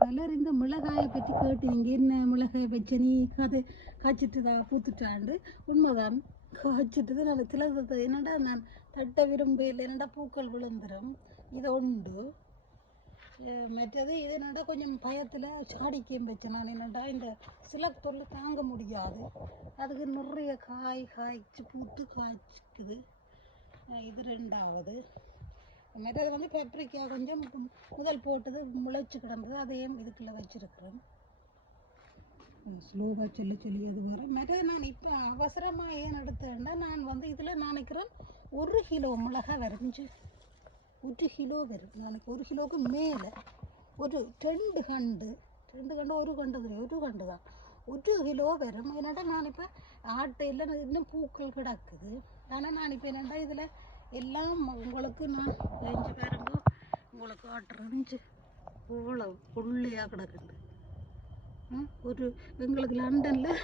பலர் இந்த மிளகாயை பற்றி கேட்டீங்க என்ன மிளகாயை வச்ச நீ கதை காய்ச்சிட்டுதா பூத்துட்டாண்டு உண்மைதான் காய்ச்சிட்டு நான் சிலது என்னடா நான் தட்ட விரும்பல என்னடா பூக்கள் விழுந்துடும் இதை உண்டு மற்றது இது என்னடா கொஞ்சம் பயத்தில் சாடிக்கையும் வச்சேன் நான் என்னடா இந்த சில தொல்லை தாங்க முடியாது அதுக்கு நிறைய காய் காய்ச்சி பூத்து காய்ச்சிக்குது இது ரெண்டாவது மற்றது வந்து பெப்ரிக்கா கொஞ்சம் முதல் போட்டது முளைச்சி கிடந்தது அதையும் இதுக்குள்ளே வச்சிருக்கிறேன். ஸ்லோவாக சொல்லி சொல்லி அது வர மாதிரி நான் இப்போ அவசரமாக ஏன் எடுத்தேன்னா நான் வந்து இதில் நினைக்கிறேன் ஒரு கிலோ மிளகாய் வரைஞ்சி ஒரு கிலோ வரும் நாளைக்கு ஒரு கிலோவுக்கு மேலே ஒரு ரெண்டு கண்டு ரெண்டு கண்டு ஒரு கண்டு கிடையாது ஒரு கண்டு தான். ஒரு கிலோ வரும் என்னடா நான் இப்போ ஆட்டையில் இன்னும் பூக்கள் கிடக்குது. ஆனால் நான் இப்போ என்னடா இதில் எல்லாம் உங்களுக்கு நான் செஞ்சு பாருங்க. உங்களுக்கு ஆட்டுறஞ்சு இவ்வளோ புள்ளியாக கிடக்குது. ஒரு எங்களுக்கு லண்டனில்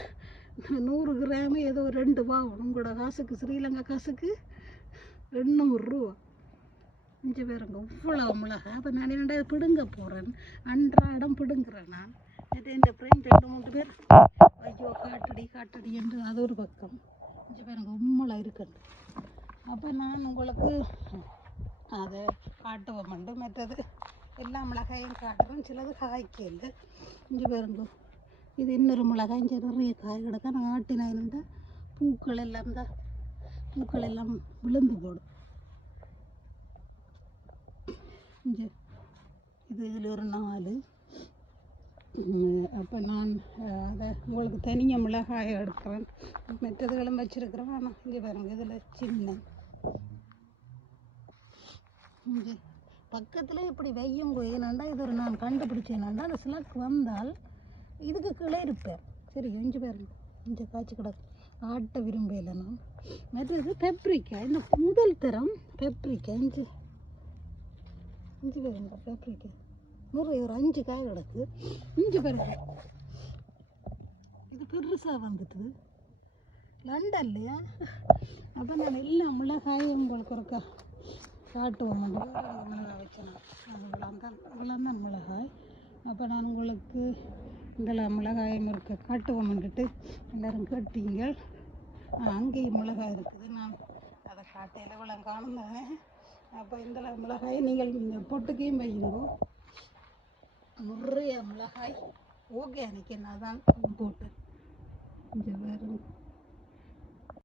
நூறு கிராம் ஏதோ ரெண்டு பாவம். உங்களோட காசுக்கு ஸ்ரீலங்கா காசுக்கு எண்ணூறுரூவா அஞ்சு பேருங்க இவ்வளோ மிளகா. அப்போ நான் என்னடா பிடுங்க போகிறேன் அன்றாடம் பிடுங்குறேன் நான். இது என் ஃப்ரெண்ட் ரெண்டு மூணு பேர். ஐயோ காட்டடி காட்டடி என்று அது ஒரு பக்கம் இங்கே பாருங்க உம்மளை இருக்குது அப்போ நான் உங்களுக்கு அதை காட்டுவோம். மட்டும் மற்றது எல்லா மிளகாயும் காட்டுறேன் சிலது காய்க்கல இங்கே பாருங்க இது இன்னொரு மிளகாய். இங்கே நிறைய காய் கிடக்க. நான் ஆட்டினாயினுண்டா பூக்கள் எல்லாம் தான் பூக்கள் எல்லாம் விழுந்து போடும். இங்கே இது இதில் ஒரு நாலு. அப்போ நான் அதை உங்களுக்கு தனியாக மிளகாயை எடுக்கிறேன். மற்றதுகளும் வச்சுருக்கிறேன் ஆனால் இங்கே பாருங்க. இதில் சின்ன இங்கே பக்கத்தில் இப்படி வெய்யும் கோயிலாண்டா இது ஒரு நான் கண்டுபிடிச்சேனாண்டா அந்த சிலக்கு வந்தால் இதுக்கு கிளை இருப்பேன். சரி இஞ்சி பாருங்க இஞ்சி காய்ச்சி கிடக்கு. ஆட்ட விரும்பல நான். மற்றது பெப்ரிக்கா இந்த முதல் தரம் பெப்ரிக்கா இஞ்சி இஞ்சி பாருங்க பெப்ரிக்கா நிறைய ஒரு அஞ்சு காய் கிடக்கு. இஞ்சி பாருங்க. இது பெருசாக வந்துட்டு. லண்டன்லையா? அப்போ நான் எல்லாம் மிளகாயும் உங்களுக்கு இருக்கா காட்டுவோம் மிளகாய் வச்சேன். அதெல்லாம் தான் மிளகாய். அப்போ நான் உங்களுக்கு இதில் மிளகாயம் இருக்க காட்டுவோம்ன்ட்டு எல்லோரும் கேட்டீங்க. அங்கேயும் மிளகாய் இருக்குது. நான் அதை காட்டையில் இவ்வளோ காணும் அப்போ இந்த மிளகாயை நீங்கள் நீங்கள் பொட்டுக்கையும் வையுங்க. நிறைய மிளகாய் ஓகே அன்றைக்கி நான் தான் போட்டு. இங்கே வேறு